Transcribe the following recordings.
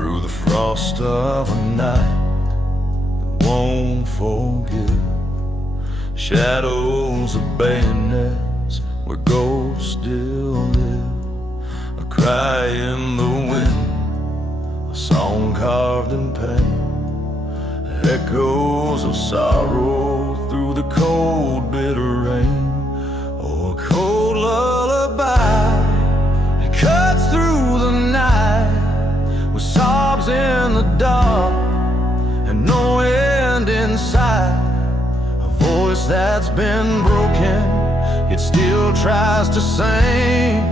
through the frost of a night that won't forgive. Shadows of bayonets where ghosts still live. A cry in the wind, a song carved in pain. Echoes of sorrow through the cold, bitter rain. Oh, a cold lullaby, it cuts through the night with sobs in the dark and no end in sight. A voice that's been broken, it still tries to sing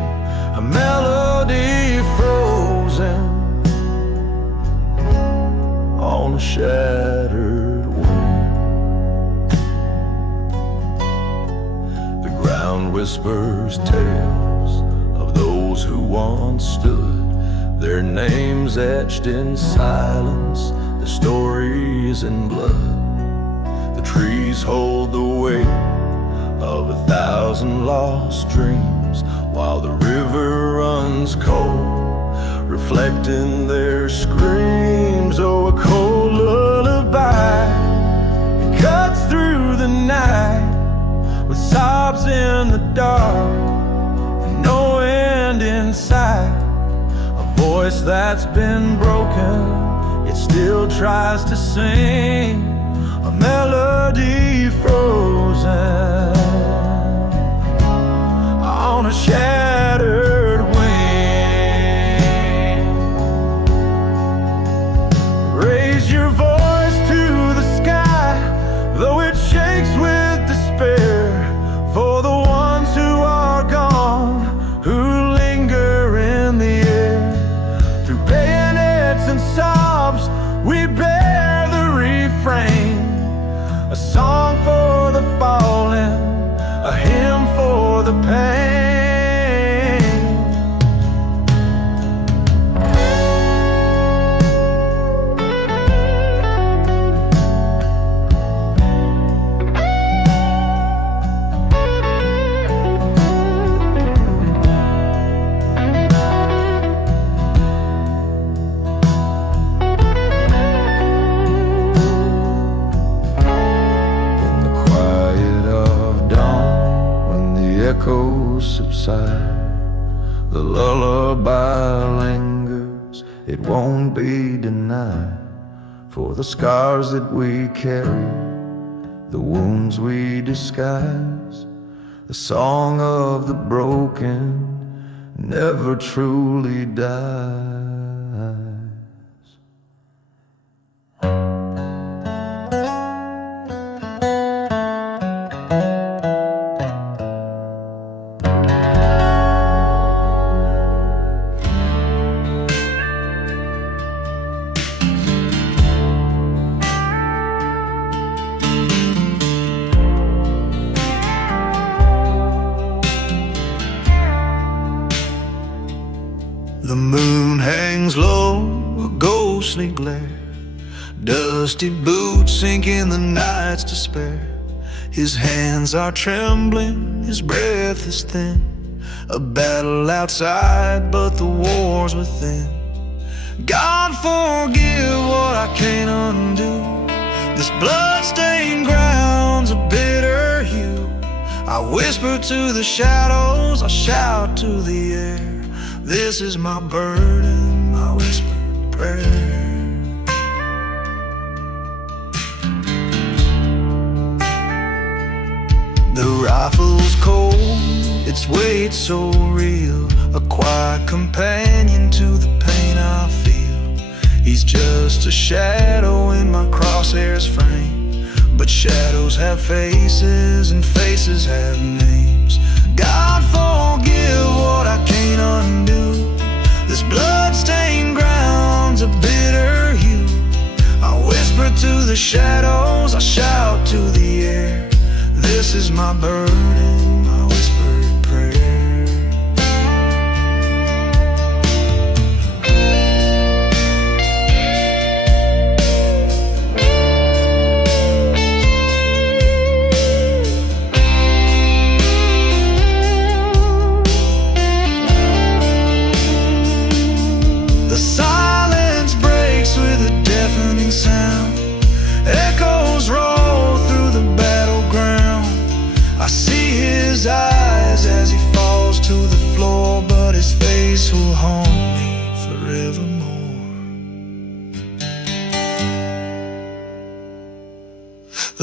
a melody frozen on a shattered wing. The ground whispers tales of those who once stood, their names etched in silence, their stories in blood. The trees hold the weight of 1,000 lost dreams, while the river runs cold, reflecting their screams. Oh, a cold lullaby, it cuts through the night with sobs in the dark and no end in sight. A voice that's been broken, it still tries to sing a melody frozen on a shattered wing. Raise your voice to the sky, though it shakes with despair, for the ones who are gone, who linger in the air. Through bayonets and sobs, we bear the refrain, a song for the fallen, a hymn for the pain. Echoes subside, the lullaby lingers, it won't be denied. For the scars that we carry, the wounds we disguise, the song of the broken never truly dies. The moon hangs low, a ghostly glare. Dusty boots sink in the night's despair. His hands are trembling, his breath is thin. A battle outside, but the war's within. God forgive what I can't undo. This bloodstained ground's a bitter hue. I whisper to the shadows, I shout to the air. This is my burden, my whispered prayer. The rifle's cold, its weight so real, a quiet companion to the pain I feel. He's just a shadow in my crosshairs frame, but shadows have faces and faces have names. God forgive what I can't undo. This bloodstained ground's a bitter hue. I whisper to the shadows, I shout to the air. This is my burden, my whispered prayer. The silence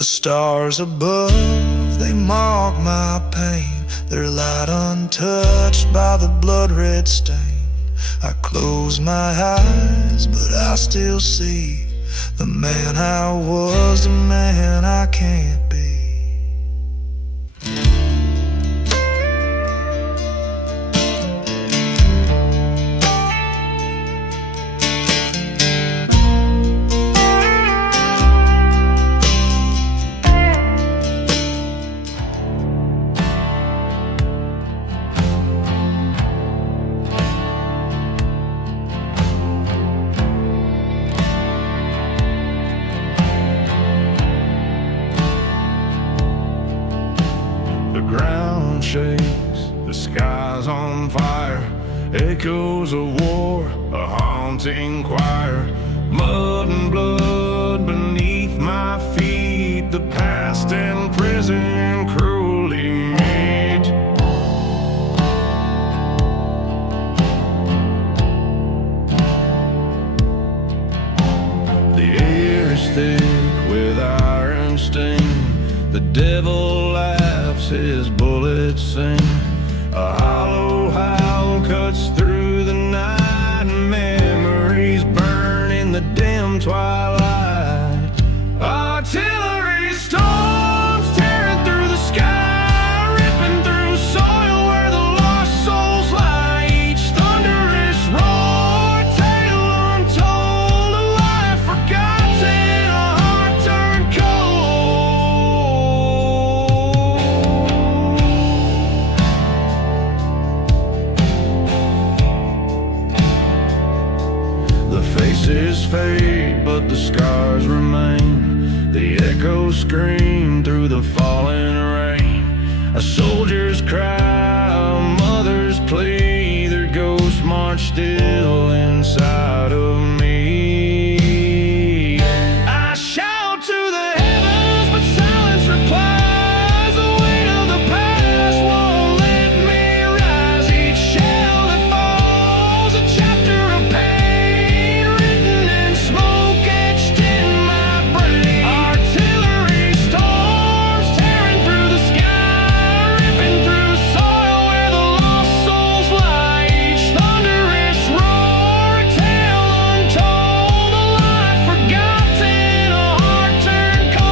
stars above, they mark my pain, their light untouched by the blood-red stain. I close my eyes, but I still see the man I was, the man I can't be. The ground shakes, the sky's on fire, echoes of war, a haunting choir. Mud and blood beneath my feet, the past and present cruelly meet. The air is thick with iron sting, the devil laughs, his bullets sing. A hollow howl cuts through the night, memories burn in the dim twilight. Artillery storms tearing through the sky, ripping through soil where the lost souls lie. Each thunderous roar, tale untold, a life forgotten, a heart turned cold. The faces fade, but the scars remain. The echoes scream through the falling rain. A soldier's cry, a mother's plea, their ghosts march still inside of me. I shout to the heavens, but silence replies. The weight of the past won't let me rise. Each shell that falls, a chapter of pain, written in smoke etched in my brain. Artillery storms tearing through the sky, ripping through soil where the lost souls lie. Each thunderous roar, a tale untold, a life forgotten, a heart turned cold.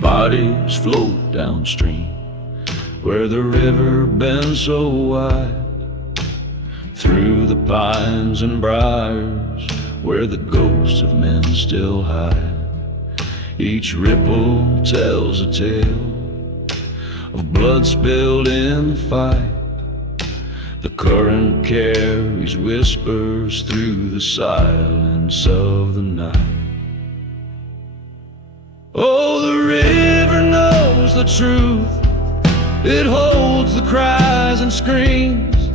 Bodies float downstream where the river bends so wide, through the pines and briars where the ghosts of men still hide. Each ripple tells a tale of blood spilled in the fight. The current carries whispers through the silence of the night. Oh, the river knows the truth. It holds the cries and screams.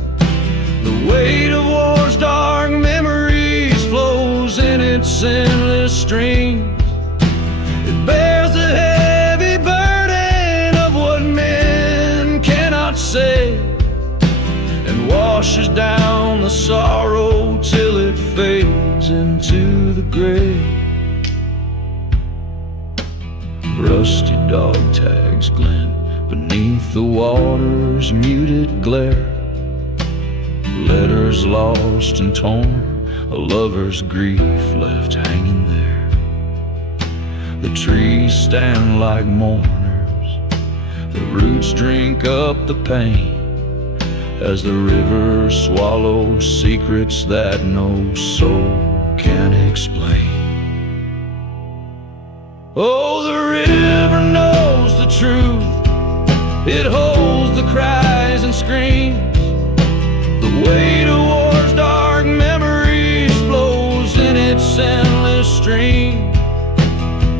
The weight of war's dark memories flows in its endless streams. It bears the heavy burden of what men cannot say, and washes down the sorrow till it fades into the grave. Rusty dog tags glint beneath the water's muted glare. Letters lost and torn, a lover's grief left hanging there. The trees stand like mourners, the roots drink up the pain, as the river swallows secrets that no soul can explain. Oh, the river knows the truth. It holds the cries and screams. The weight of war's dark memories flows in its endless stream.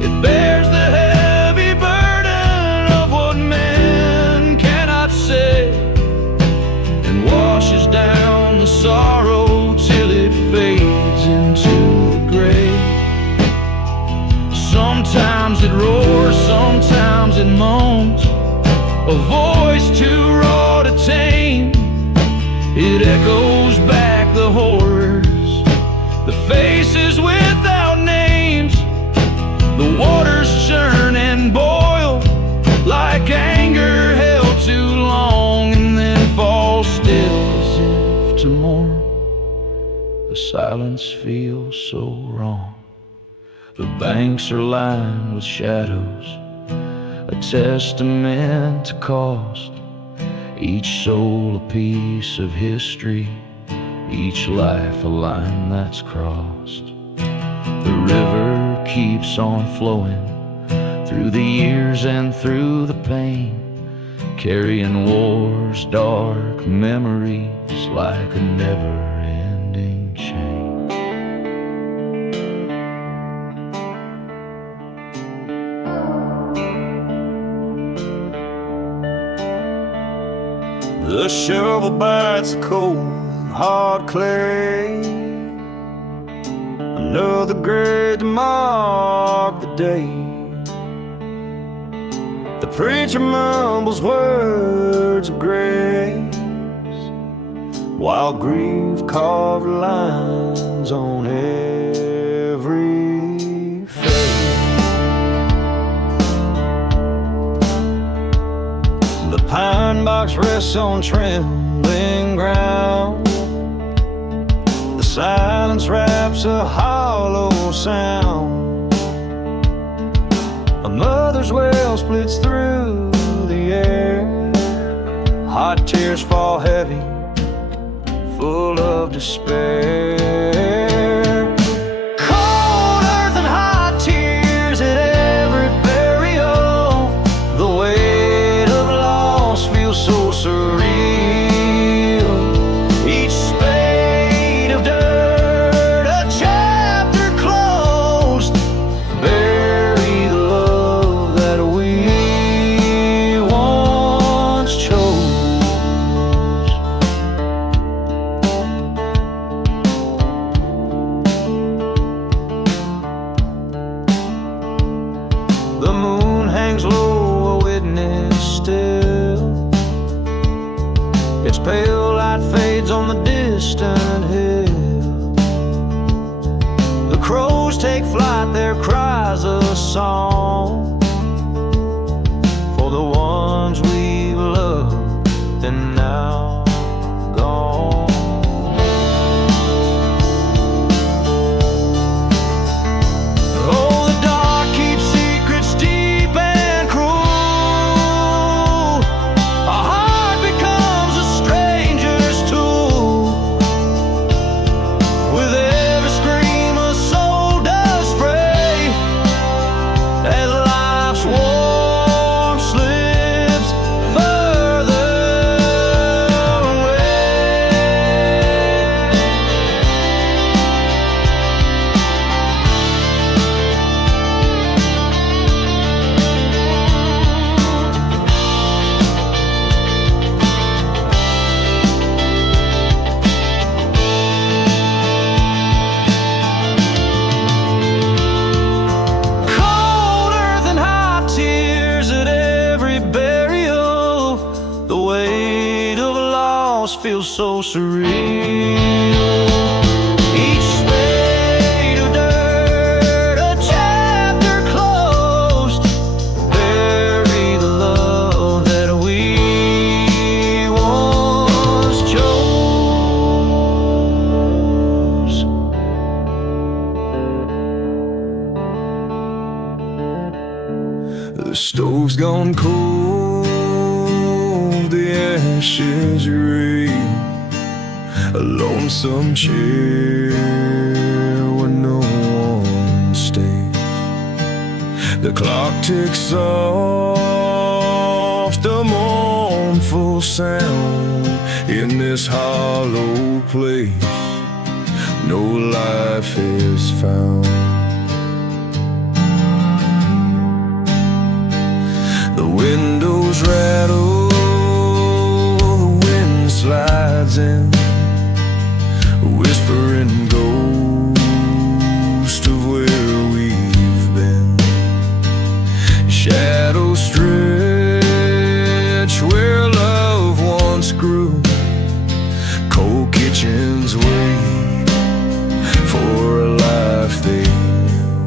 It bears the heavy burden of what men cannot say, and washes down the sorrow till it fades into the grave. Sometimes it roars, sometimes it moans, a voice too raw to tame. It echoes back the horrors, the faces without names. The waters churn and boil like anger held too long, and then fall still as if to mourn. The silence feels so wrong. The banks are lined with shadows, a testament to cost. Each soul a piece of history, each life a line that's crossed. The river keeps on flowing through the years and through the pain, carrying war's dark memories like a never-ending chain. The shovel bites the cold, hard clay. Another grave to mark the day. The preacher mumbles words of grace, while grief carved lines on every face. The pine box rests on trembling ground. The silence wraps a hollow sound. A mother's wail splits through the air. Hot tears fall heavy, full of despair. Cold earth and hot tears at every burial. The weight of loss feels so surreal. Each spade of dirt, a chapter closed. Bury the love that we once chose. The moon hangs low, a witness still. Its pale light fades on the distant hill. The crows take flight, their cries a song for the ones we've loved and now gone. Oh, the dark keeps secrets deep and cruel. A heart becomes a stranger's tool. With every scream a soul does fray, as life's warmth slips further away. Cold earth and hot tears at every burial. The weight of loss feels so surreal. Each spade of dirt, a chapter closed. Bury the love that we once chose. The stove's gone cold, the ashes reek. A lonesome chair where no one stays. The clock ticks off, the mournful sound in this hollow place. No life is found. The windows rattle, the wind slides in, whispering ghost of where we've been. Shadows stretch where love once grew. Cold kitchens wait for a life they knew.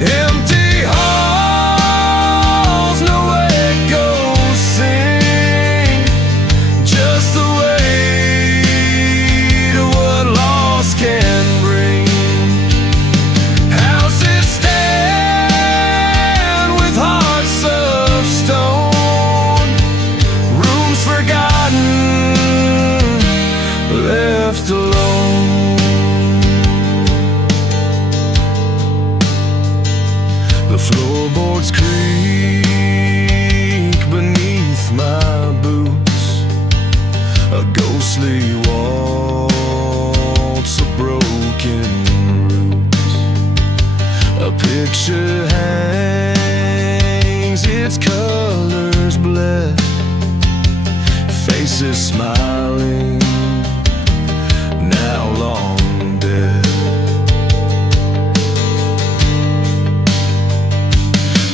Empty halls, no echoes sing, just the weight of what loss can bring. Houses stand with hearts of stone, rooms forgotten, left alone. The floorboards creak beneath my boots, a ghostly waltz of broken roots. A picture hangs, its colors bled, faces smiling, now long dead.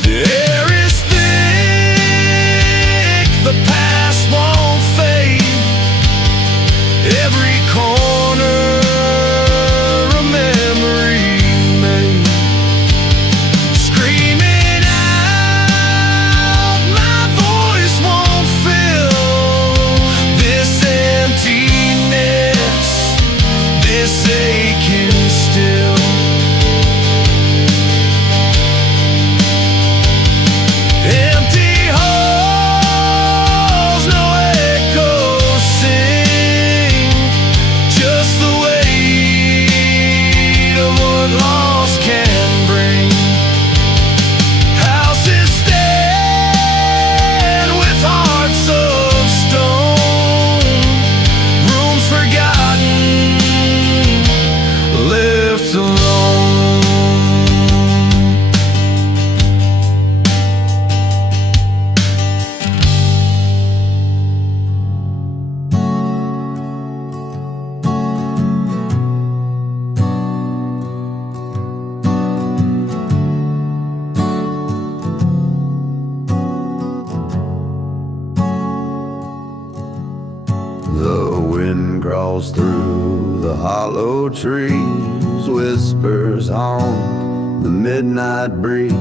The air is thick, the past won't fade. Every corner a memory made. Screaming out, my voice won't fill this emptiness, this aching still. Empty halls, no echoes sing, just the weight of what loss can bring. Houses stand with hearts of stone, rooms forgotten, left alone. The wind crawls through the hollow trees, whispers haunt the midnight breeze.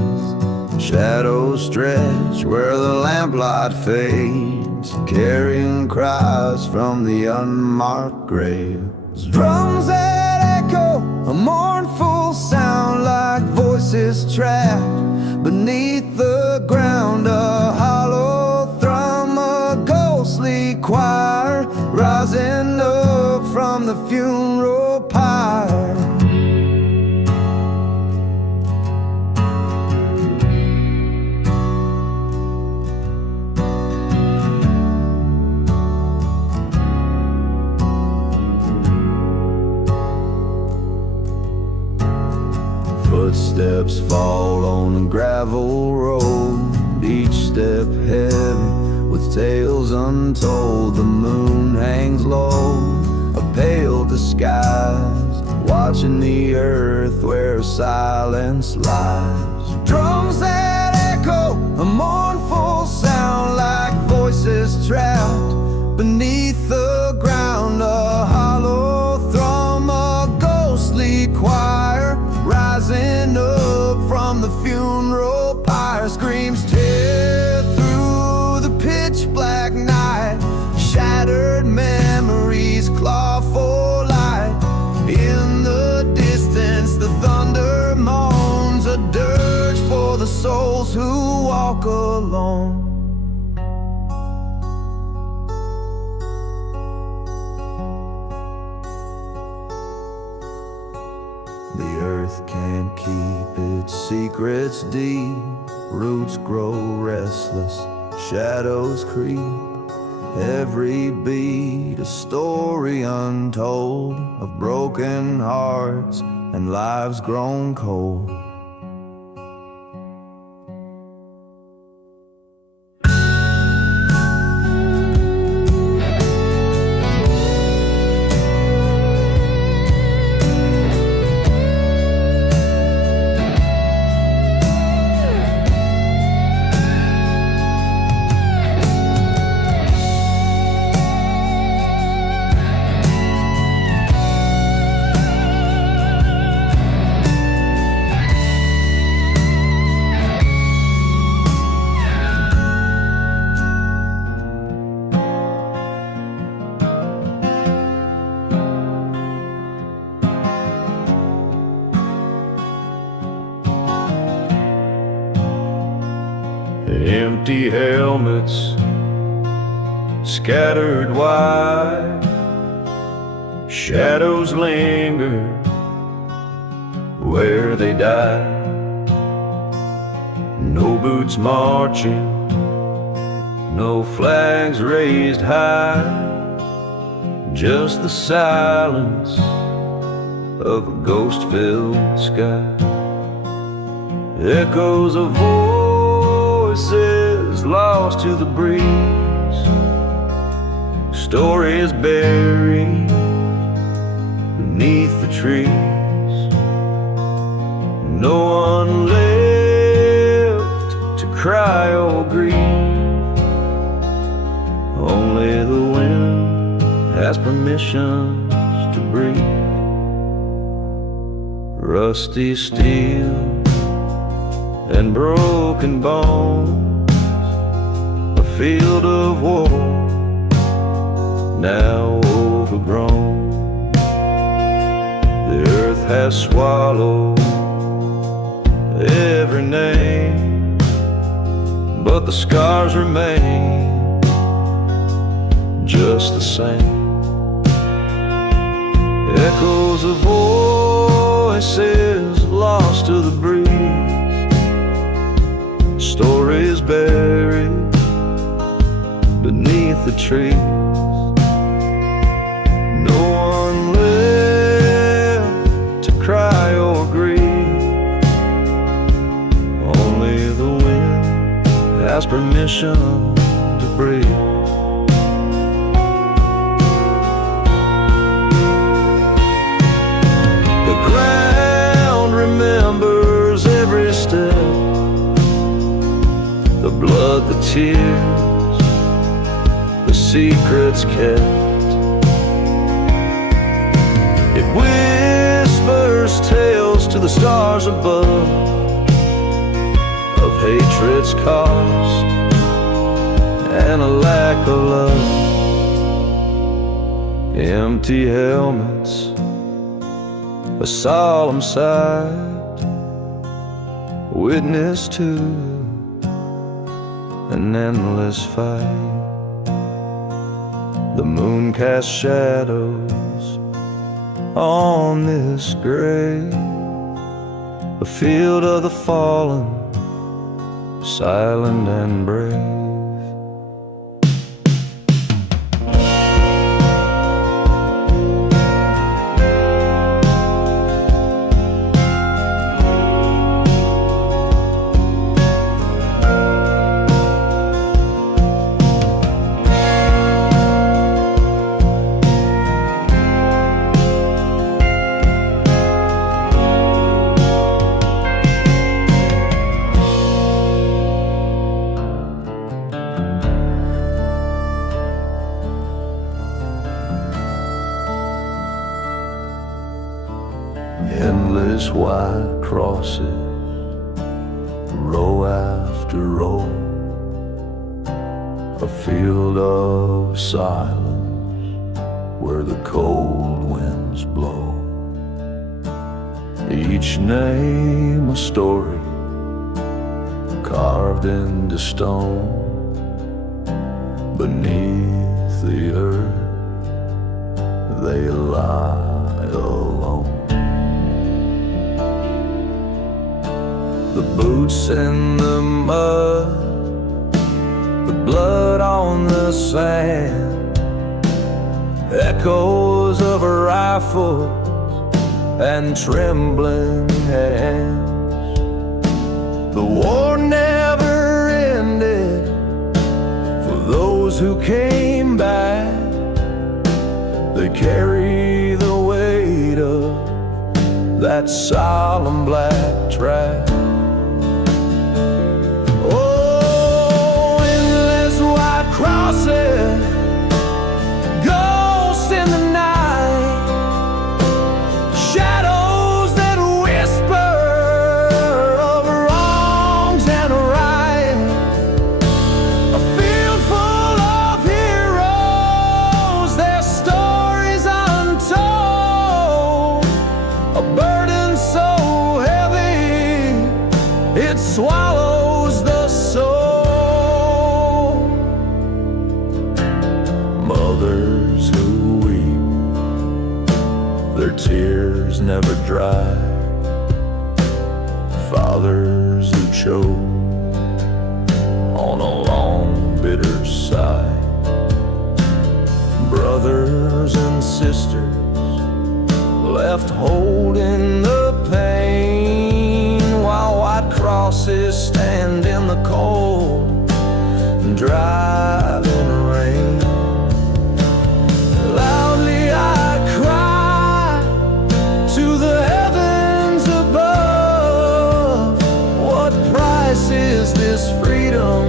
Shadows stretch where the lamplight fades, carrying cries from the unmarked graves. Drums that echo, a mournful sound like voices trapped beneath the ground. A hollow thrum, a ghostly choir rising up from the funeral pyre. Footsteps fall on a gravel road, each step heavy with tales untold. The moon hangs low, a pale disguise, watching the earth where silence lies. Drums that echo, a mournful sound like voices trapped beneath the ground. A hollow thrum, a ghostly choir rising up from the funeral pyre. Screams tear through the pitch black night, shattered memories claw for light. In the distance the thunder moans, a dirge for the souls who walk alone. earth can't keep its secrets deep. Roots grow restless, shadows creep. Every beat a story untold of broken hearts and lives grown cold. Empty helmets scattered wide, shadows linger where they died. No boots marching, no flags raised high, just the silence of a ghost-filled sky. Echoes of voices lost to the breeze, stories buried beneath the trees. No one left to cry or grieve, only the wind has permission to breathe. Rusty steel and broken bones, a field of war now overgrown. The earth has swallowed every name, but the scars remain just the same. Echoes of voices lost to the breeze, stories buried beneath the trees. No one left to cry or grieve, only the wind has permission to breathe. The ground remembers every step, the blood, the tears, the secrets kept. It whispers tales to the stars above of hatred's cost and a lack of love. Empty helmets, a solemn sight, witness to an endless fight. The moon casts shadows on this grave, a field of the fallen, silent and brave. Endless white crosses, row after row, a field of silence where the cold winds blow. Each name a story carved into stone. Beneath the earth they lie alone. the boots in the mud, the blood on the sand, echoes of a rifle and trembling hands. The war never ended for those who came back. They carry the weight of that solemn black track. Oh, endless white crosses, ghosts in the night, shadows that whisper of wrongs and right. A field full of heroes, their stories untold, a burden so heavy it swallows the soul. Mothers who weep, their tears never dry. Fathers who choke on a long bitter sigh. Brothers and sisters left holding the pain, while white crosses stand in the cold and driving rain. Loudly I cry to the heavens above, what price is this freedom?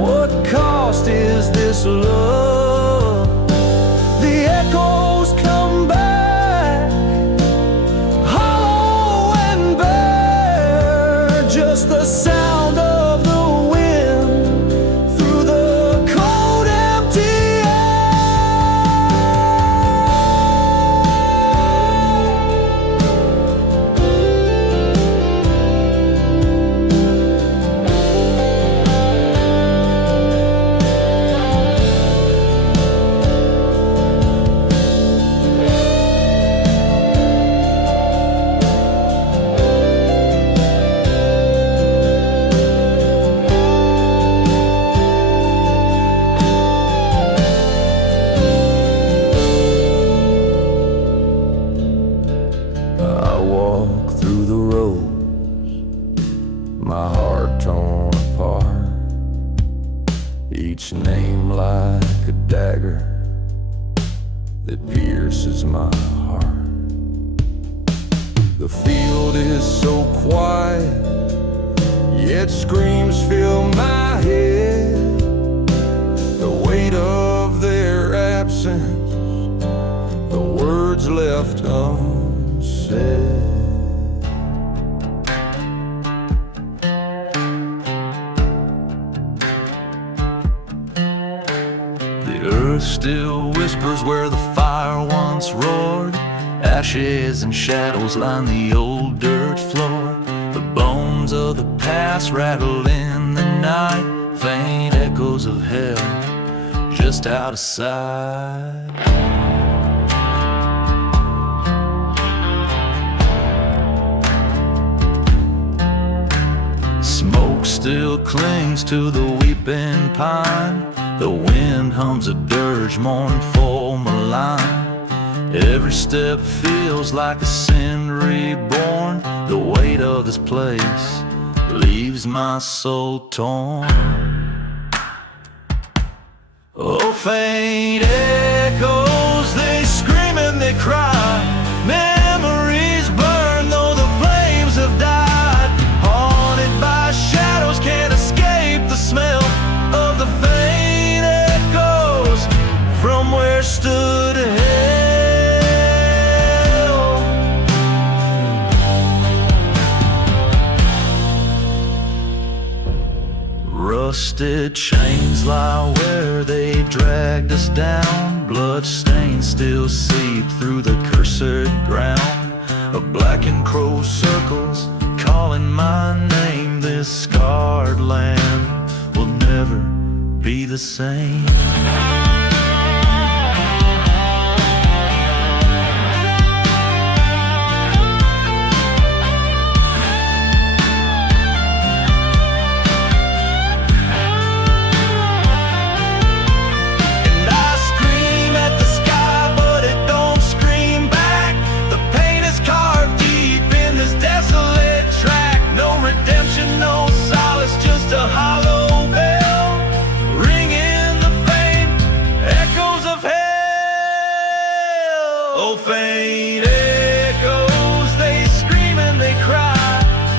What cost is this love? The echoes come back, hollow and bare, just the sound of the wind through the cold empty my heart torn apart, each name like a dagger that pierces my heart. The field is so quiet, yet screams fill my head. The weight of their absence, the words left unsaid. Earth still whispers where the fire once roared. Ashes and shadows line the old dirt floor. The bones of the past rattle in the night, faint echoes of hell just out of sight. Smoke still clings to the weeping pine. The wind hums a dirge, mournful, malign. Every step feels like a sin reborn. The weight of this place leaves my soul torn. Oh, faint echoes, they scream and they cry. Memories burn though the flames have died. Haunted by shadows, can't escape the smell of the faint echoes from where stood hell. Rusted chains lie where they dragged us down. Bloodstains still seep through the cursed ground. A blackened crow circles, calling my name. This scarred land will never be the same. Oh, faint echoes, they scream and they cry.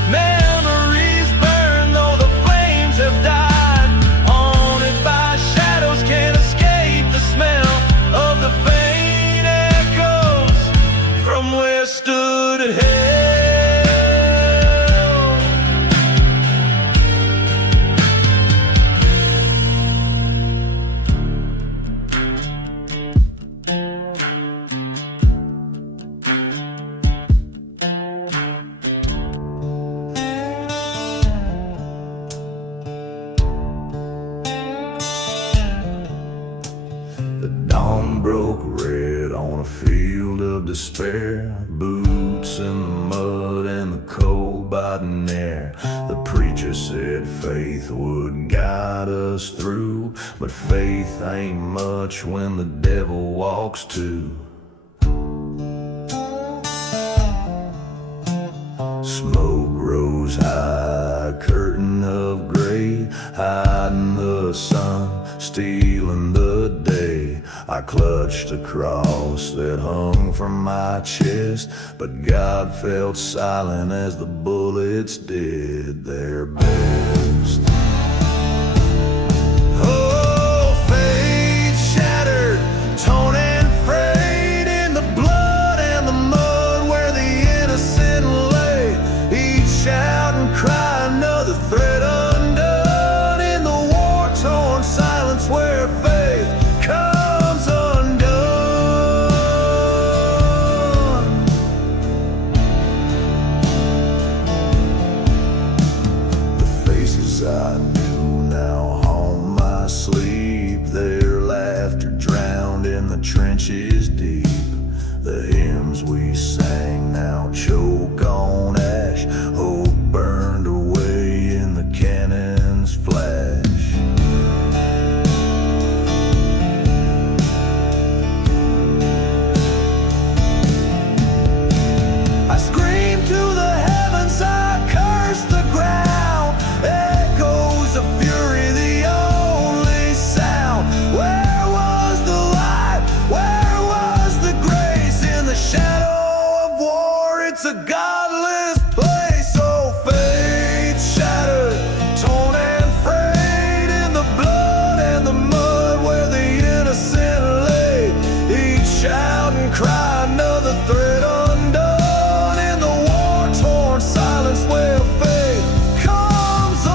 Memories burn though the flames have died. Haunted by shadows, can't escape the smell of the faint echoes from where stood hell. The dawn broke red on a field of despair. Boots in the mud and the cold biting air. The preacher said faith would guide us through, but faith ain't much when the devil walks too. Smoke rose high, curtain of gray, hiding the sun, stealing the day. I clutched a cross that hung from my chest, but God felt silent as the bullets did their best. Oh, faith shattered, torn and frayed in the blood and the mud where the innocent lay. Each shout and cry, another thread undone in the war-torn silence where faith comes undone. The faces I knew now haunt my sleep, their laughter drowned in the trenches deep. The hymns we sang now choke on ash, hope burned away in the cannon's flash. I screamed to the heavens, I cursed the ground. Echoes of fury, the only sound. Where was the light? Where was the grace? In the shadow of war, it's a godless place. Oh, faith shattered, torn and frayed in the blood and the mud where the innocent lay. Each shout and cry, another thread undone in the war-torn silence where faith comes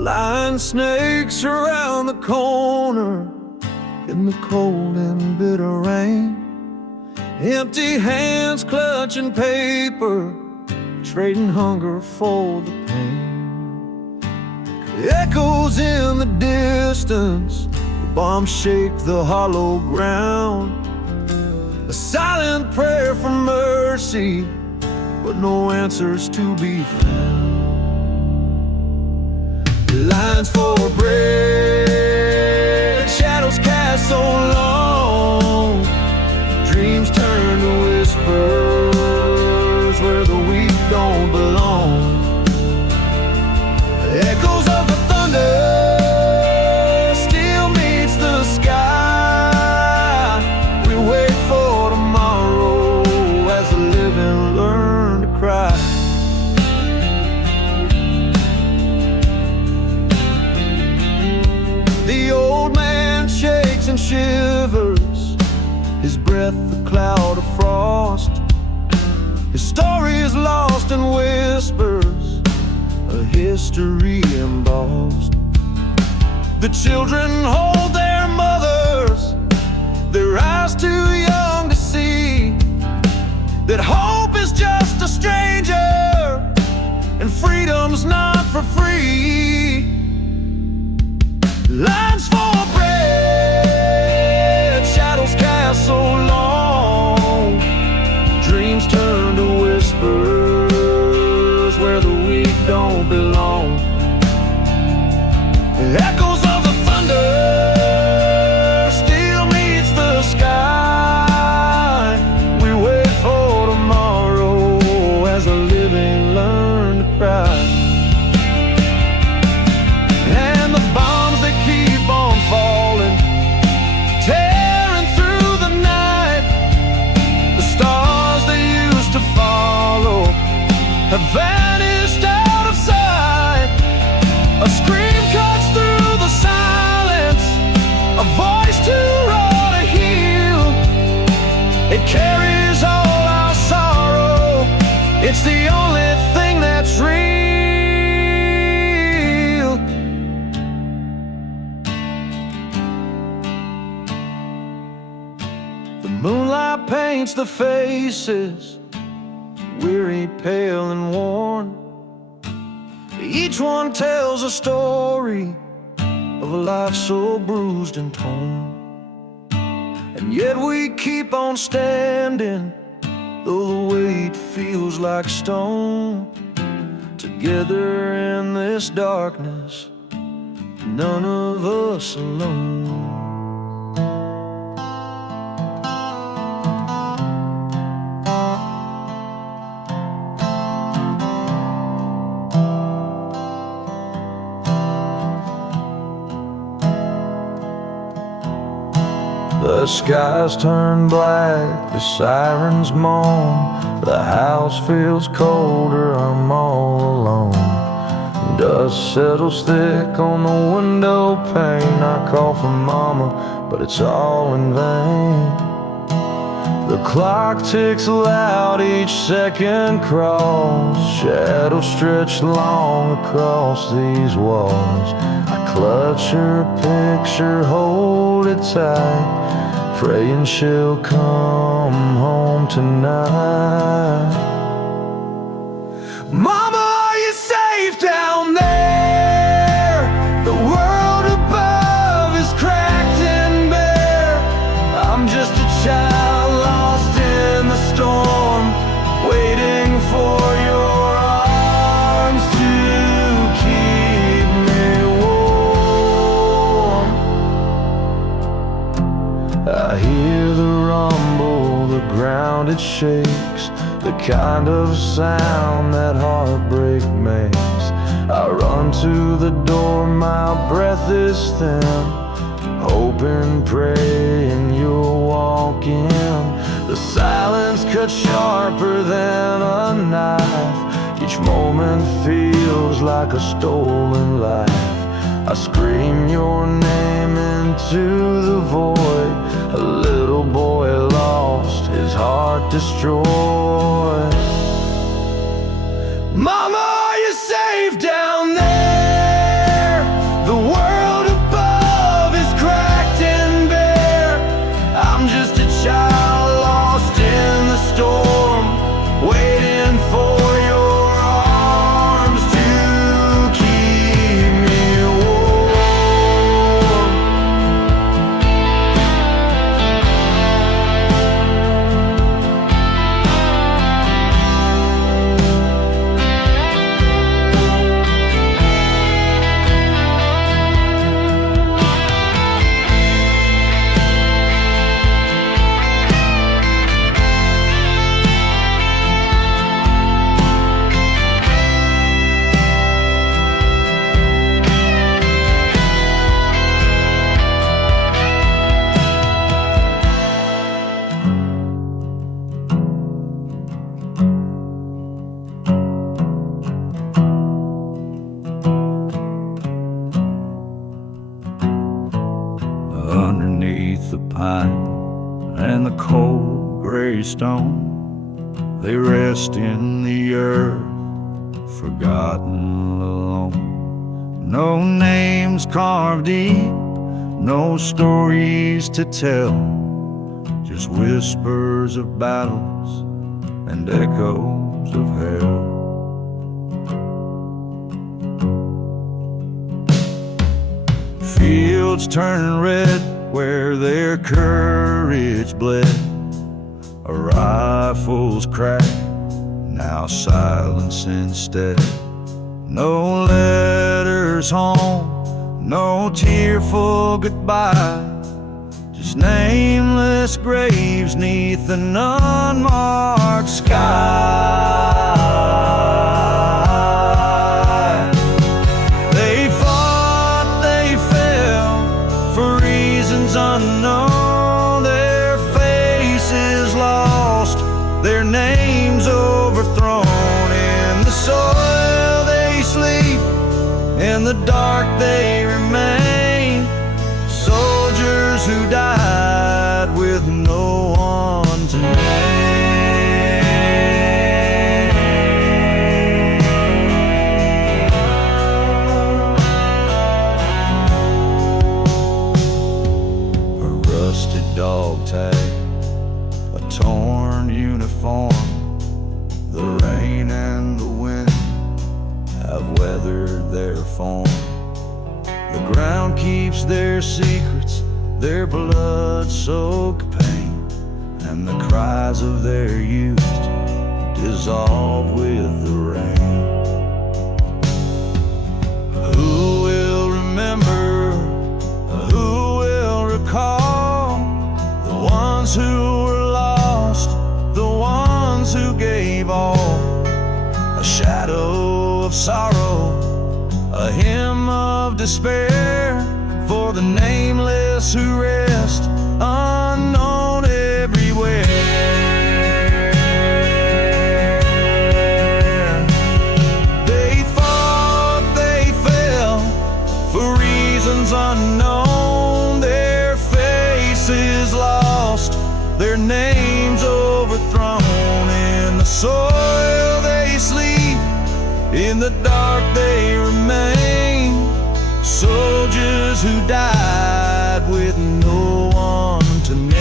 Line snakes around the corner in the cold and bitter rain. Empty hands clutching paper, trading hunger for the pain. Echoes in the distance, the bombs shake the hollow ground. A silent prayer for mercy, but no answers to be found. Lines for bread, shadows cast so long. Dreams turn to whispers where the weak don't belong. Echoes of the thunder still meets the sky. We wait for tomorrow as the living learn to cry. The old man shakes and shivers, his breath a cloud of frost. His story is lost in whispers, a history embossed. The children hold their mothers, their eyes too young to see that hope is just a stranger and freedom's not for free. Lines for have vanished out of sight. A scream cuts through the silence, a voice too raw to heal. It carries all our sorrow, it's the only thing that's real. The moonlight paints the faces, weary, pale, and worn. Each one tells a story of a life so bruised and torn. And yet we keep on standing, though the weight feels like stone. Together in this darkness, none of us alone. The skies turn black, the sirens moan. The house feels colder, I'm all alone. Dust settles thick on the window pane. I call for mama, but it's all in vain. The clock ticks loud, each second crawls. Shadows stretch long across these walls. I clutch her picture, hold it tight, praying she'll come home tonight. Mama, are you safe down there? The world above is cracked and bare. I'm just a child lost in the storm, waiting for your arms to keep me warm. I hear the rumble, the ground it shakes, the kind of sound that heartbreak makes. I run to the door, my breath is thin, hoping, praying you'll walk in. The silence cuts sharper than a knife. Each moment feels like a stolen life. I scream your name into the void. A little boy lost, his heart destroyed. Mama, are you safe down there? The world above is cracked and bare. I'm just a child lost in the storm, waiting for your arms to keep me warm. Underneath the pine and the cold gray stone, they rest in the earth, forgotten, alone. No names carved deep, no stories to tell, just whispers of battles and echoes of hell. Fields turn red where their courage bled. A rifle's crack, now silence instead. No letters home, no tearful goodbye, just nameless graves 'neath an unmarked sky. They fought, they fell for reasons unknown. Their faces lost, their names overthrown in the In the dark they remain, soldiers who died with no one to name. A rusted dog tag, a torn uniform, the rain and the wind have weathered their form. The ground keeps their secrets, their blood-soaked pain, and the cries of their youth dissolve with the rain. Who will remember? Who will recall the ones who were lost, the ones who gave all? A shadow of sorrow, a hymn of despair for the nameless who rest unknown everywhere. They fought, they fell for reasons unknown. Their faces lost, their names overthrown. In the soil they sleep, in the dark they remain, soldiers who died with no one to name.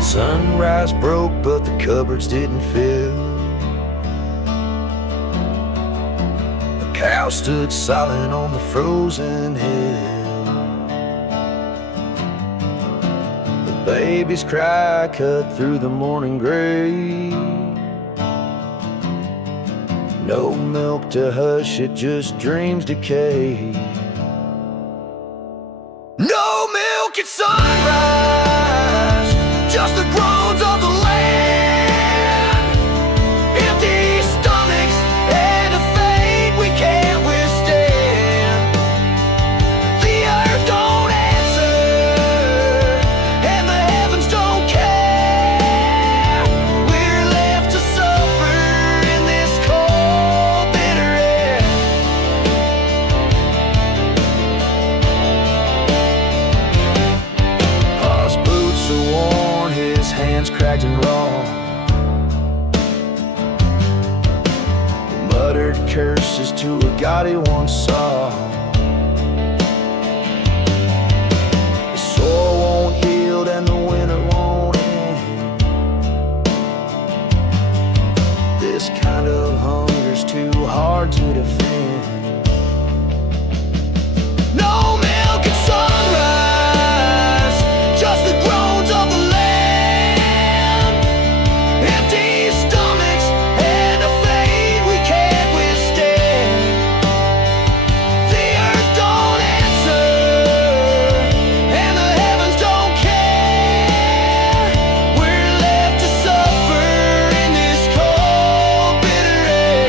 Sunrise broke, but the cupboards didn't fill. A cow stood silent on the frozen hill. The baby's cry cut through the morning gray. No milk to hush it, just dreams decay. No milk at sunrise, just the groans of the land. Empty stomachs and a fate we can't withstand. The earth don't answer and the heavens don't care. We're left to suffer in this cold, bitter air. Pa's boots are worn, his hands cracked and raw. He muttered curses to a God he once saw. The sore won't heal and the winter won't end. This kind of hunger's too hard to defend. No milk at sunrise, just the groans of the land. Empty stomachs and a fate we can't withstand. The earth don't answer and the heavens don't care. We're left to suffer in this cold, bitter air.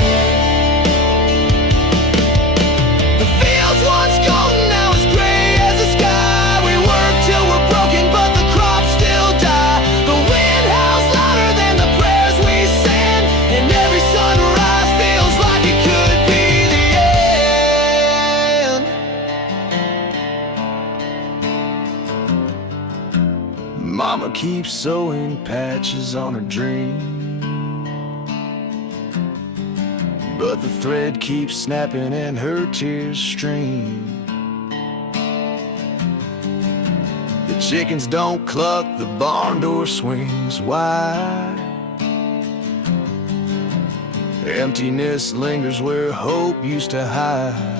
The fields once golden, now as gray as the sky. We work till we're broken, but the crops still die. The wind howls louder than the prayers we send, and every sunrise feels like it could be the end. Mama keeps sewing patches on her dream, but the thread keeps snapping and her tears stream. The chickens don't cluck, the barn door swings wide. Emptiness lingers where hope used to hide.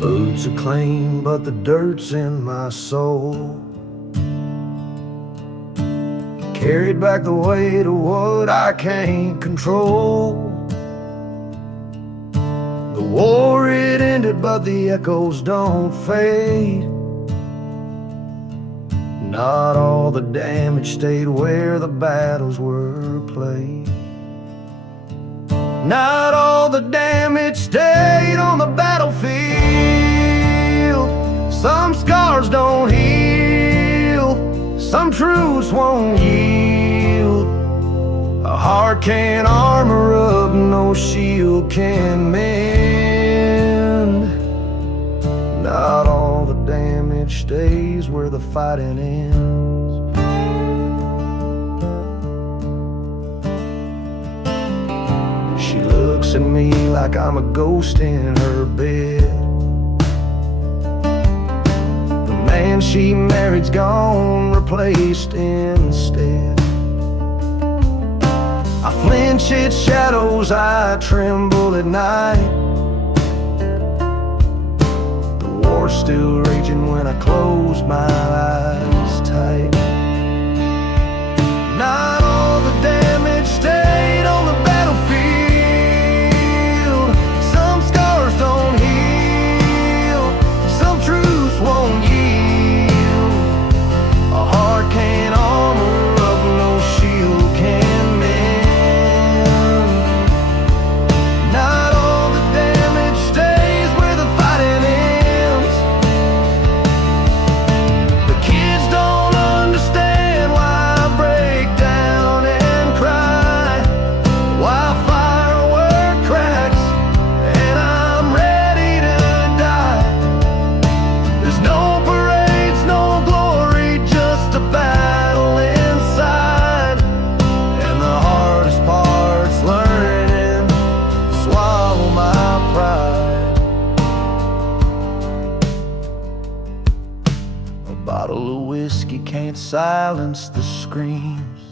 Boots are clean, but the dirt's in my soul. Carried back the weight of what I can't control. The war, it ended, but the echoes don't fade. Not all the damage stayed where the battles were played. Not all the damage stayed on the battlefield. Some scars don't heal, some truths won't yield. A heart can't armor up, no shield can mend. Not all the damage stays where the fighting ends. She looks at me like I'm a ghost in her bed. The man she married's gone, replaced instead. I flinch at shadows, I tremble at night. The war's still raging when I close my eyes tight. Not all the damage stayed on the battlefield. Some scars don't heal, some truths won't yield. A heart can't armor up, no shield can mend. Not all the damage stays where the fighting ends. The kids don't understand why I break down and cry, why firework cracks and I'm ready to die. There's no parades, no glory, just a battle inside. And the hardest part's learning to swallow my pride. A bottle of whiskey can't silence the screams.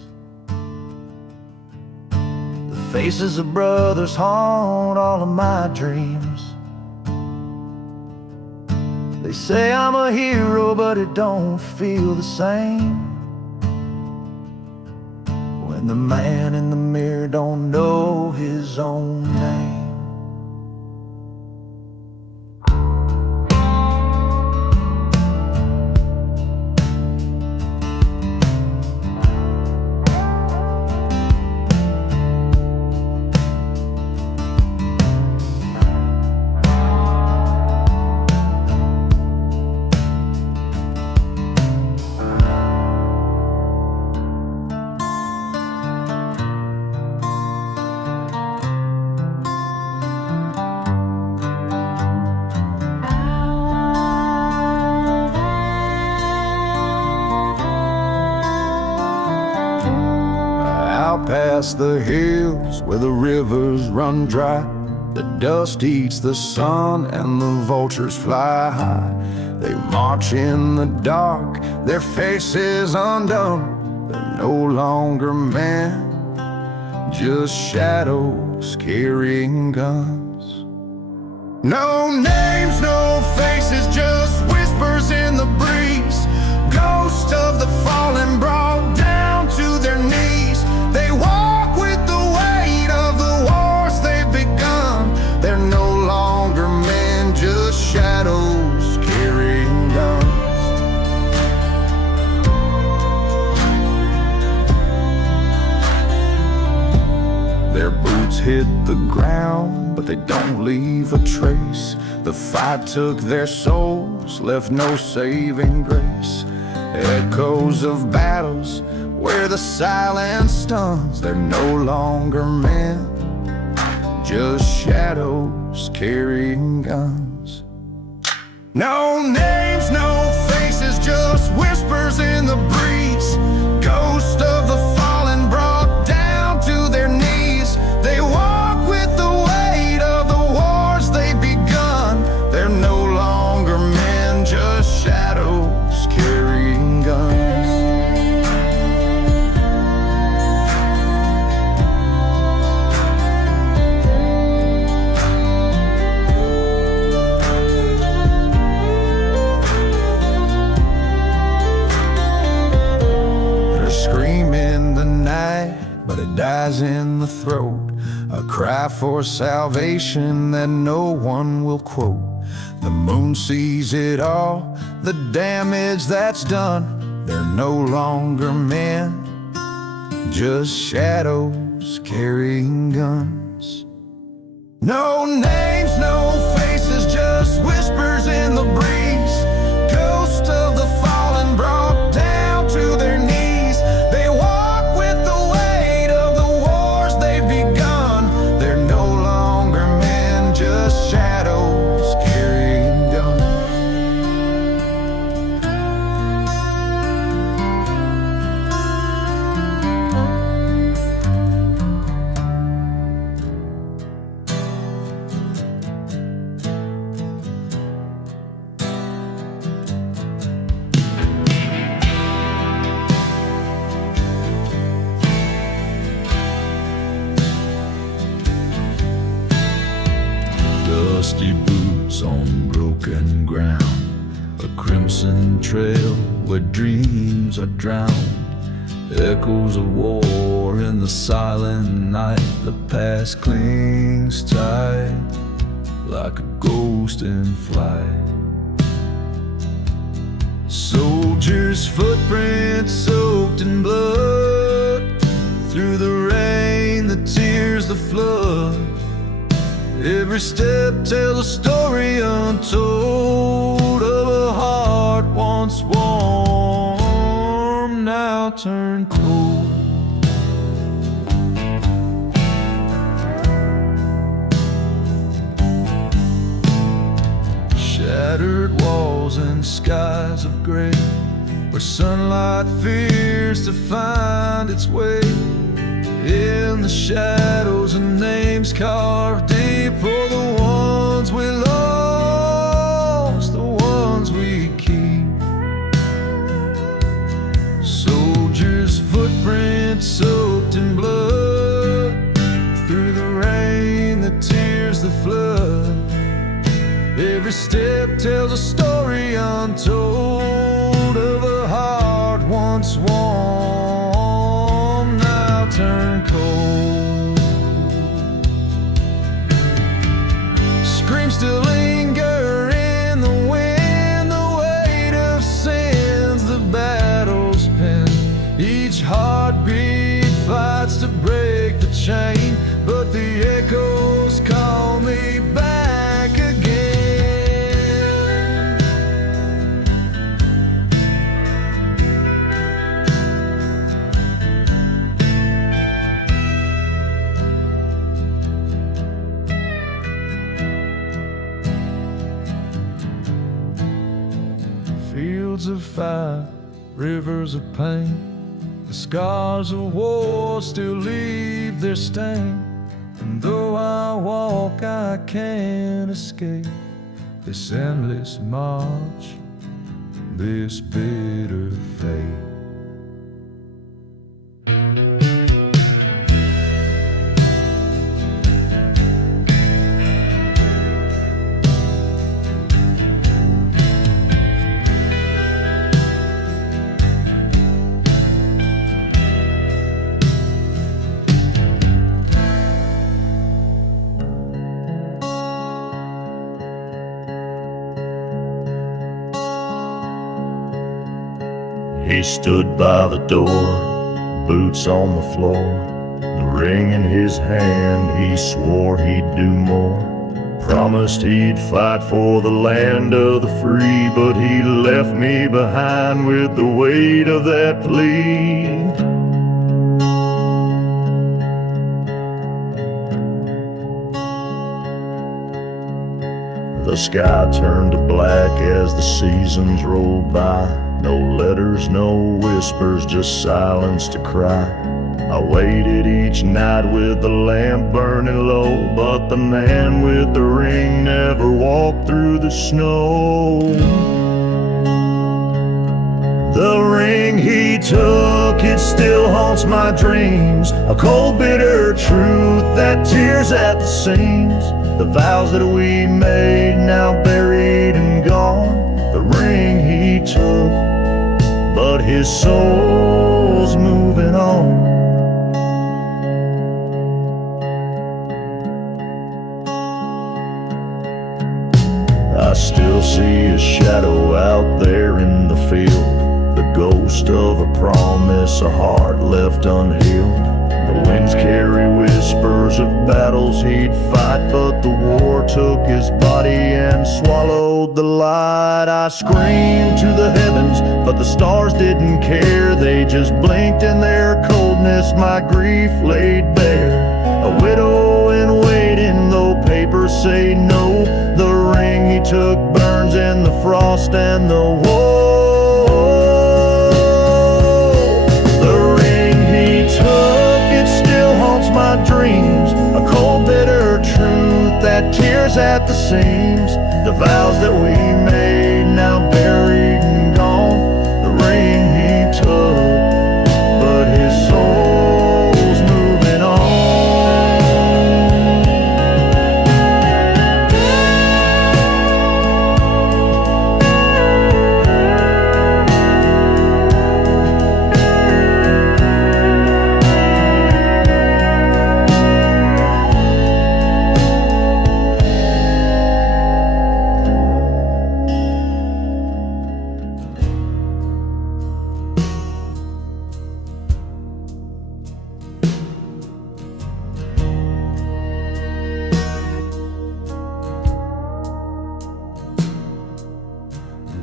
The faces of brothers haunt all of my dreams. They say I'm a hero, but it don't feel the same when the man in the mirror don't know his own name. Out past the hills where the rivers run dry, the dust eats the sun and the vultures fly high. They march in the dark, their faces undone. They're no longer men, just shadows carrying guns. No names, no faces, just whispers in the breeze. Ghosts of the fallen brought down to their knees. They walk with the weight of the wars they've begun. They're no longer men, just shadows carrying guns. hit the ground, but they don't leave a trace. The fight took their souls, left no saving grace. Echoes of battles where the silence stuns. They're no longer men, just shadows carrying guns. No names, no faces, just whispers in the breeze. Ghosts of the fallen brought down to their knees. They walk with the weight of the wars they've begun. They're no longer men, just shadows carrying guns. But it dies in the throat, a cry for salvation that no one will quote. The moon sees it all, the damage that's done. They're no longer men, just shadows carrying guns. No names, no faces, just whispers in the breeze. Ghosts of the fallen brought down to their knees. They walk with the weight of the wars they've begun. They're no longer men, just shadows carrying guns. Dusty boots on broken ground, a crimson trail where dreams are drowned. Echoes of war in the silent night. The past clings tight like a ghost in flight. Soldiers' footprints soaked in blood, through the rain, the tears, the flood. Every step tells a story untold of a heart once warm, now turned cold. Shattered walls and skies of gray, where sunlight fears to find its way. In the shadows and names carved deep for the ones we lost, the ones we keep. Soldiers' footprints soaked in blood, through the rain, the tears, the flood. Every step tells a story untold of a heart once warm, now turned cold. Screams still linger in the wind, the weight of sins, the battle's pen. Each heartbeat fights to break the chain, but the echoes call me back again. Fields of fire, rivers of pain, the scars of war still leave their stain. And though I walk, I can't escape this endless march, this bitter fate. He stood by the door, boots on the floor, The ring in his hand, he swore he'd do more. Promised he'd fight for the land of the free, but he left me behind with the weight of that plea. The sky turned to black as the seasons rolled by. No letters, no whispers, just silence to cry. I waited each night with the lamp burning low, but the man with the ring never walked through the snow. The ring he took, it still haunts my dreams. A cold, bitter truth that tears at the seams. The vows that we made, now buried and gone. The ring he took, but his soul's moving on. I still see a shadow out there in the field, the ghost of a promise, a heart left unhealed. The winds carry whispers of battles he'd fight, but the war took his body and swallowed the light. I screamed to the heavens, but the stars didn't care. They just blinked in their coldness, my grief laid bare. A widow in waiting, though papers say no. The ring he took burns in the frost and the war. My dreams, a cold, bitter truth that tears at the seams. The vows that we made, now buried and gone. The ring he took, but his soul's moving on.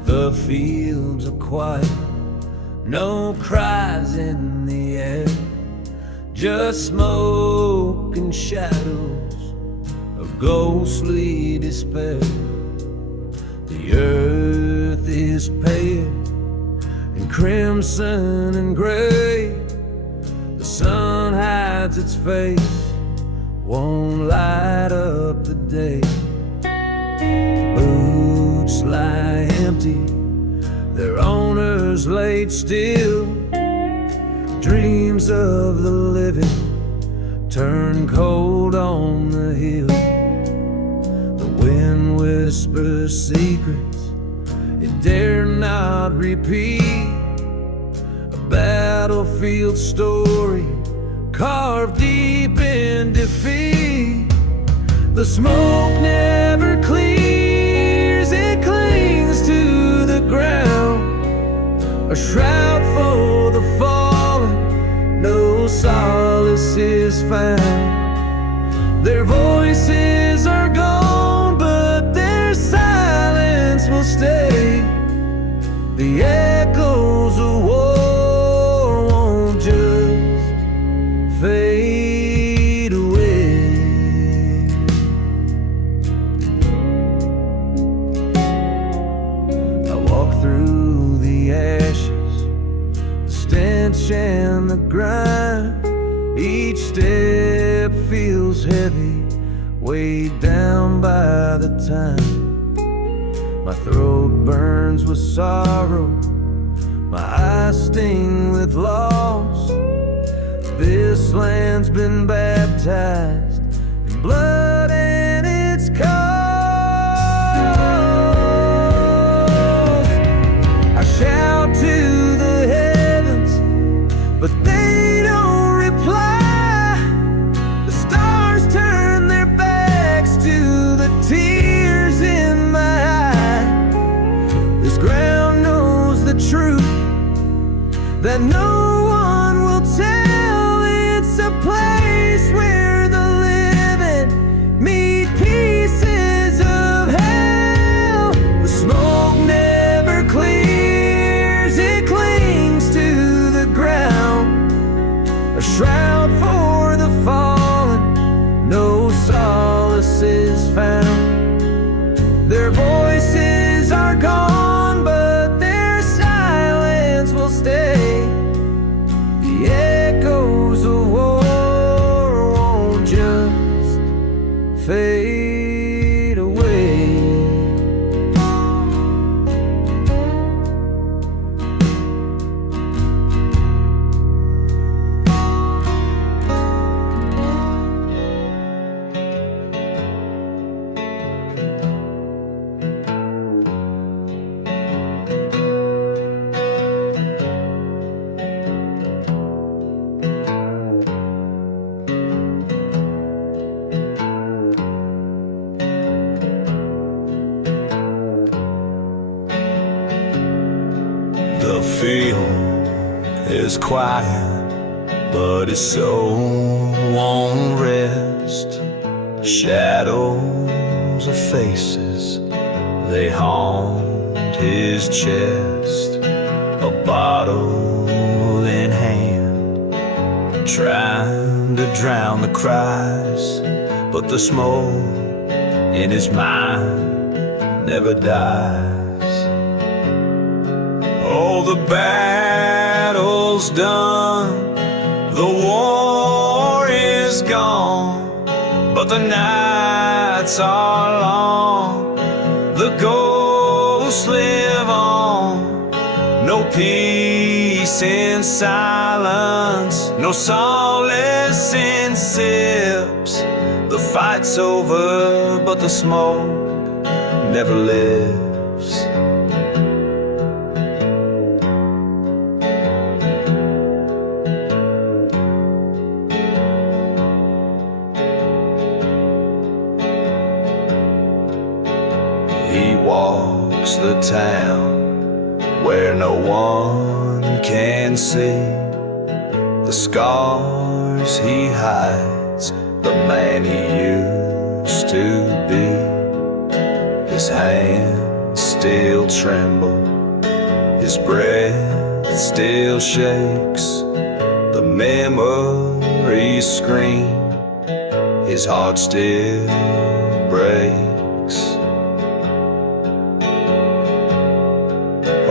The fields are quiet, no cries in the air, just smoke and shadows of ghostly despair. The earth is pale and crimson and gray. The sun hides its face, won't light up the day. Boots lie empty, their owners laid still. Dreams of the living turn cold on the hill. The wind whispers secrets it dare not repeat. A battlefield story carved deep in defeat. The smoke never clears, it clings to the ground. A shroud for the fallen, no solace is found. Their voices are gone, but their silence will stay. The echoes of war won't just fade away. I walk through the ashes, the stench and the grind. Each step feels heavy, weighed down by the time. My throat burns with sorrow, my eyes sting with loss. This land's been baptized in blood and its cause. I shout to the heavens, but they don't reply. The stars turn their backs to the tears in my eye. This ground knows the truth that no one will tell. It's a place quiet, but his soul won't rest. Shadows of faces, they haunt his chest. A bottle in hand, trying to drown the cries, but the smoke in his mind never dies. Oh, the battle's done, the war is gone, but the nights are long, the ghosts live on. No peace in silence, no solace in sips. The fight's over, but the smoke never lives. He walks the town where no one can see the scars he hides, the man he used to be. His hands still tremble, his breath still shakes, the memories scream, his heart still breaks.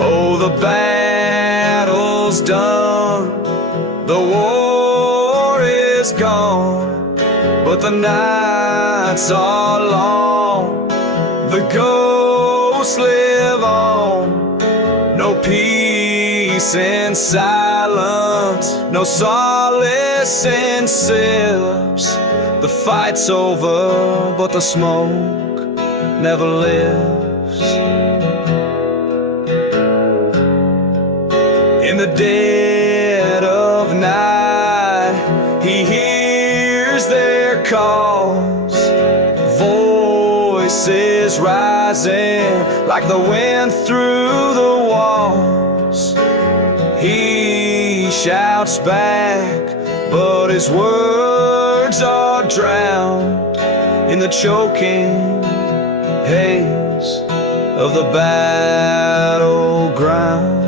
Oh, the battle's done, the war is gone, but the nights are long, the ghosts live on. No peace in silence, no solace in sips. The fight's over, but the smoke never lives. In the dead of night, he hears their calls, voices rising like the wind through the walls. He shouts back, but his words are drowned in the choking haze of the battleground.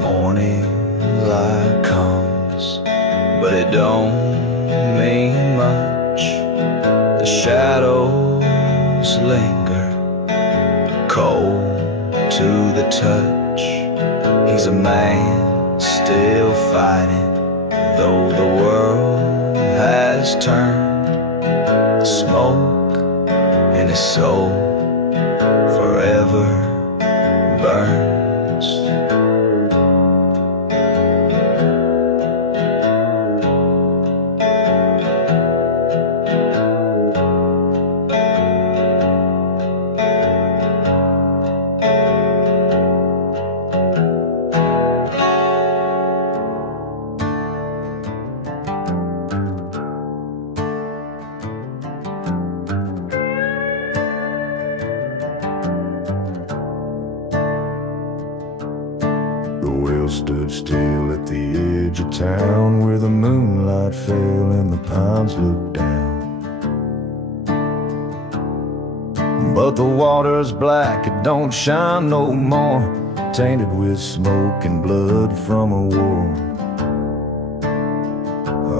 Morning light comes, but it don't mean much. The shadows linger, cold to the touch. He's a man still fighting, though the world has turned. The smoke in his soul forever burns. The wheel stood still at the edge of town where the moonlight fell and the pines looked down. But the water's black, it don't shine no more, tainted with smoke and blood from a war.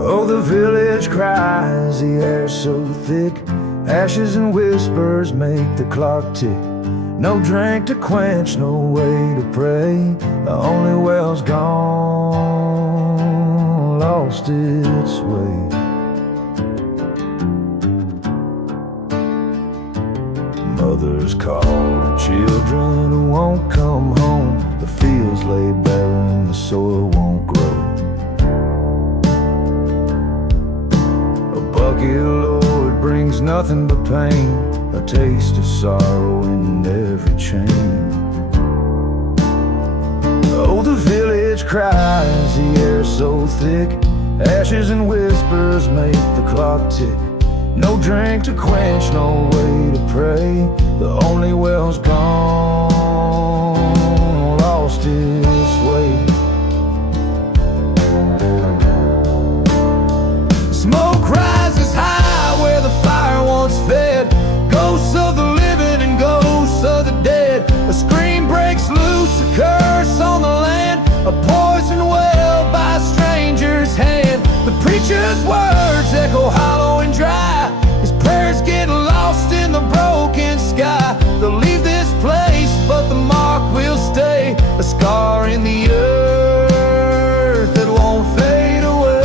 Oh, the village cries, the air's so thick, ashes and whispers make the clock tick. No drink to quench, no way to pray, the only well's gone, lost its way. Mothers call to children who won't come home, the fields lay barren, the soil won't grow. A bucket load brings nothing but pain, a taste of sorrow in every chain. Oh, the the village cries, the air's so thick. Ashes and whispers make the clock tick. No drink to quench, no way to pray. The only well's gone, lost its way. Smoke rises high where the fire once fed. Ghosts of the living and ghosts of the dead. A scream breaks loose, a curse on the land. A poison well by a stranger's hand. The preacher's words echo hollow and dry. His prayers get lost in the broken sky. They'll leave this place, but the mark will stay. A scar in the earth that won't fade away.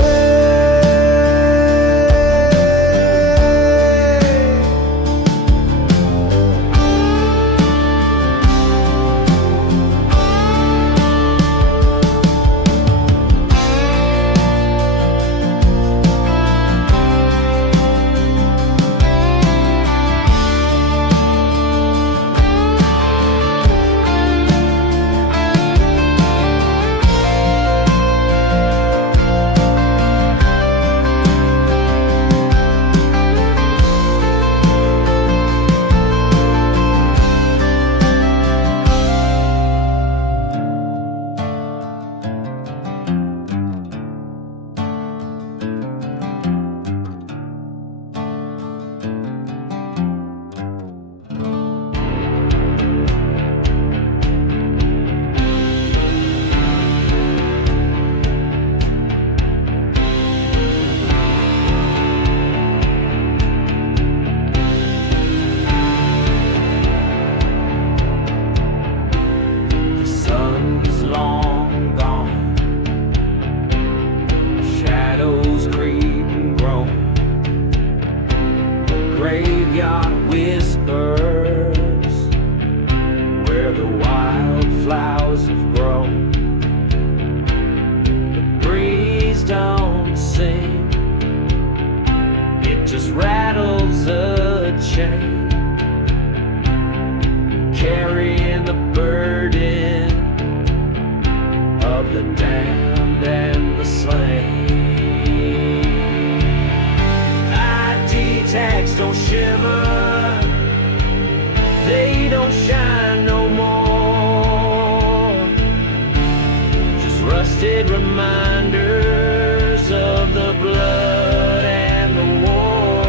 Graveyard whispers where the wildflowers have grown. The breeze don't sing, it just rattles a chain, carrying the burden of the damned and the slain. Tags don't shimmer, they don't shine no more. Just rusted reminders of the blood and the war.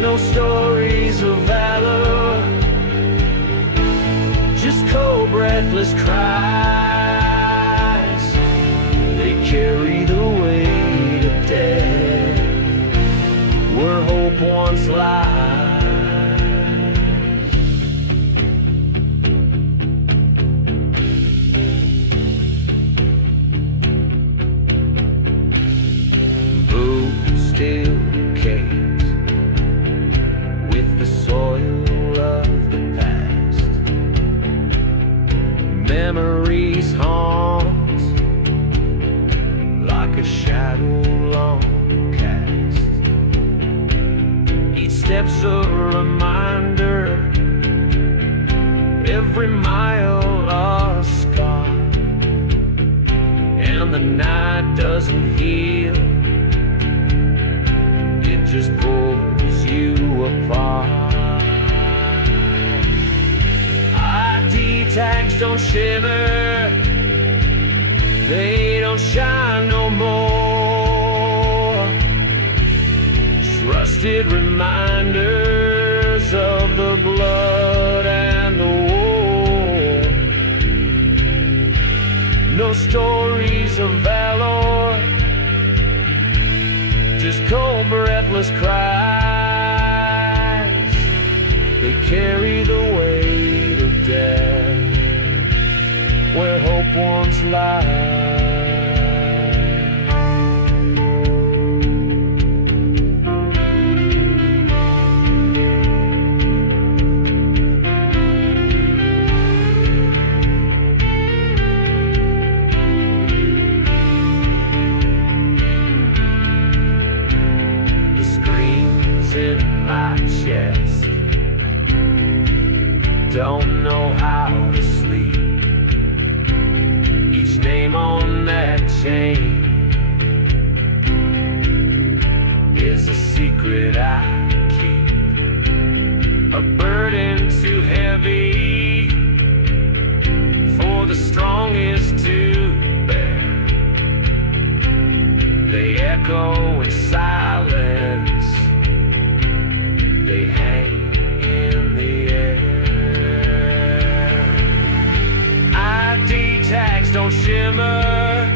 No stories of valor, just cold breathless cries. They carry the weight of death where hope once lies. Boots still caked with the soil of the past. Memories haunt like a shadow long cast. Steps a reminder, every mile a scar, and the night doesn't heal, it just pulls you apart. ID tags don't shimmer, they don't shine no more. Rusted reminders of the blood and the war. No stories of valor, just cold breathless cries. They carry the weight of death where hope once lies. In my chest, don't know how to sleep. chain is a secret I keep, a burden too heavy for the strongest to bear. They echo in silence, they hang in the air. ID tags don't shimmer,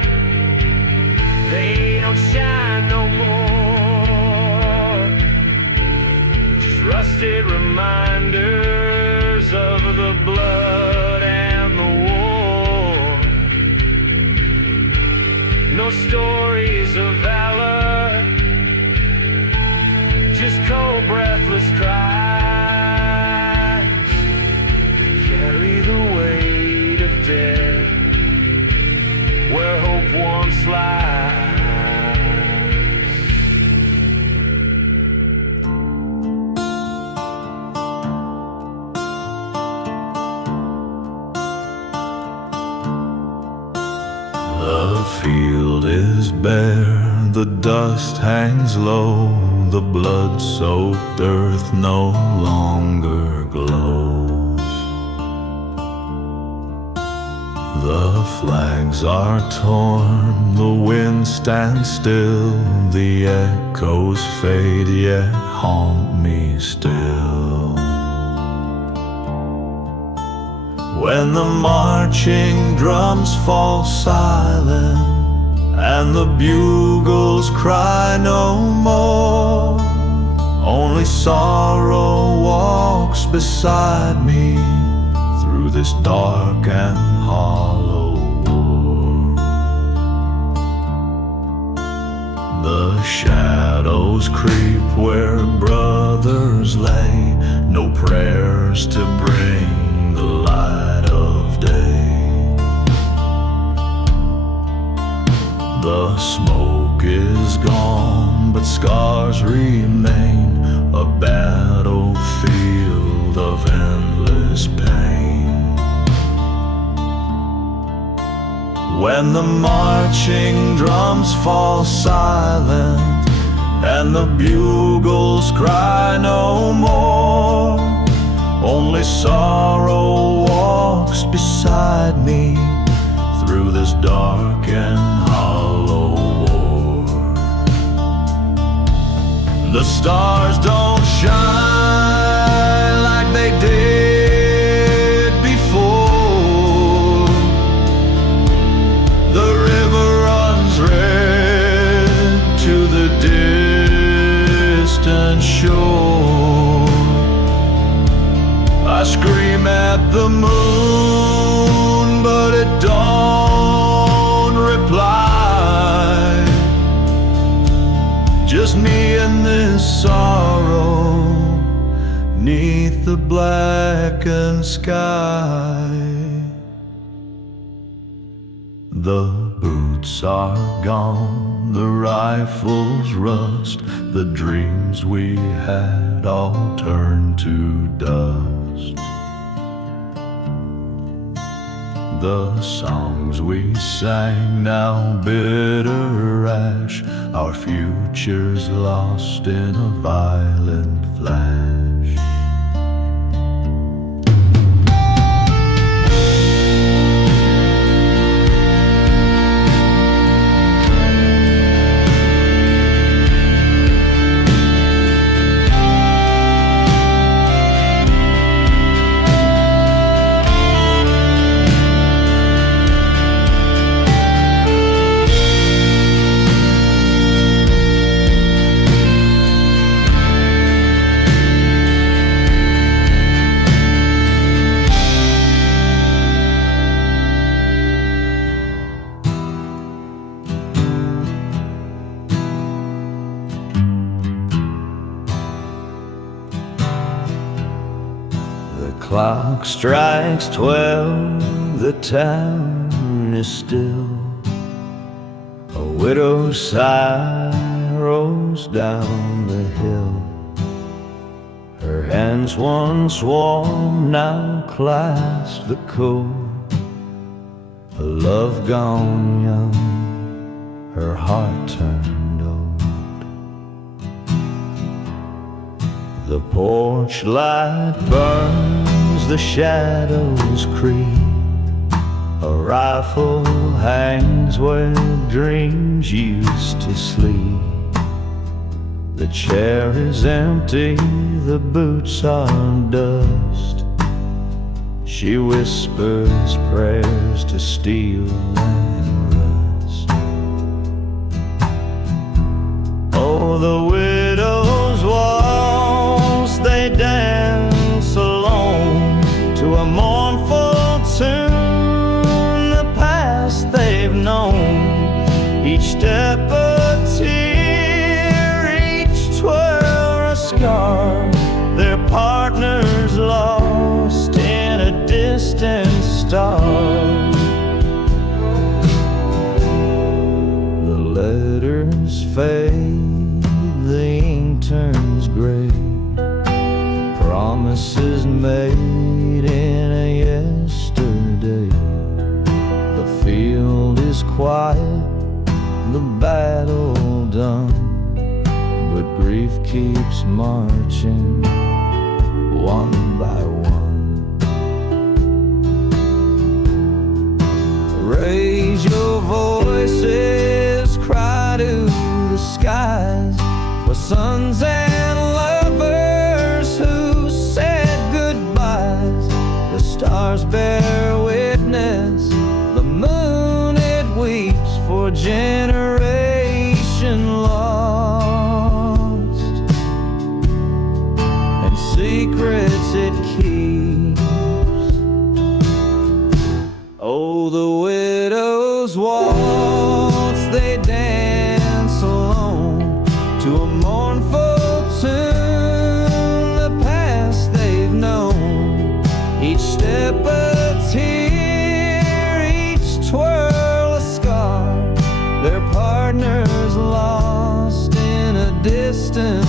they don't shine no more. Just rusted reminders of the blood and the war. No stories of valor, just cold breathless cries that carry the weight of death where hope once lies. The field is bare, the dust hangs low, the blood-soaked earth no longer glows. The flags are torn, the wind stands still, the echoes fade yet haunt me still. When the marching drums fall silent and the bugles cry no more, only sorrow walks beside me through this dark and hollow war. The shadows creep where brothers lay, no prayers to bring the light of day. The smoke is gone, but scars remain, a battlefield of endless pain. When the marching drums fall silent and the bugles cry no more, only sorrow walks beside me through this dark and hollow war. The stars don't shine like they did before. The river runs red to the distant shore. I scream at the moon, but it don't reply. Just me and this sorrow neath the blackened sky. The boots are gone, the rifles rust, the dreams we had all turned to dust. The songs we sang now bitter ash, our futures lost in a violent flash. The clock strikes 12, the town is still. A widow's sigh rolls down the hill. Her hands once warm now clasp the cold. A love gone young her heart turned old. The porch light burns, the shadows creep. A rifle hangs where dreams used to sleep. The chair is empty, the boots are dust. She whispers prayers to steel and rust. Oh, the widow's waltz, they dance alone to a mournful tune, the past they've known. Each step a tear, each twirl a scar, their partners lost in a distant star. The letters fade, the ink turns gray. Promises made in a yesterday. The field is quiet, the battle done, but grief keeps marching one by one. Raise your voices, cry to the skies, for sons and lovers who said goodbyes. The stars bear witness, the moon it weeps for generation lost, and secrets it keeps. Oh, the widow's waltz, they dance alone to a mournful tune, the past they've known. Each step a tear, each twirl a scar, their partners lost in a distant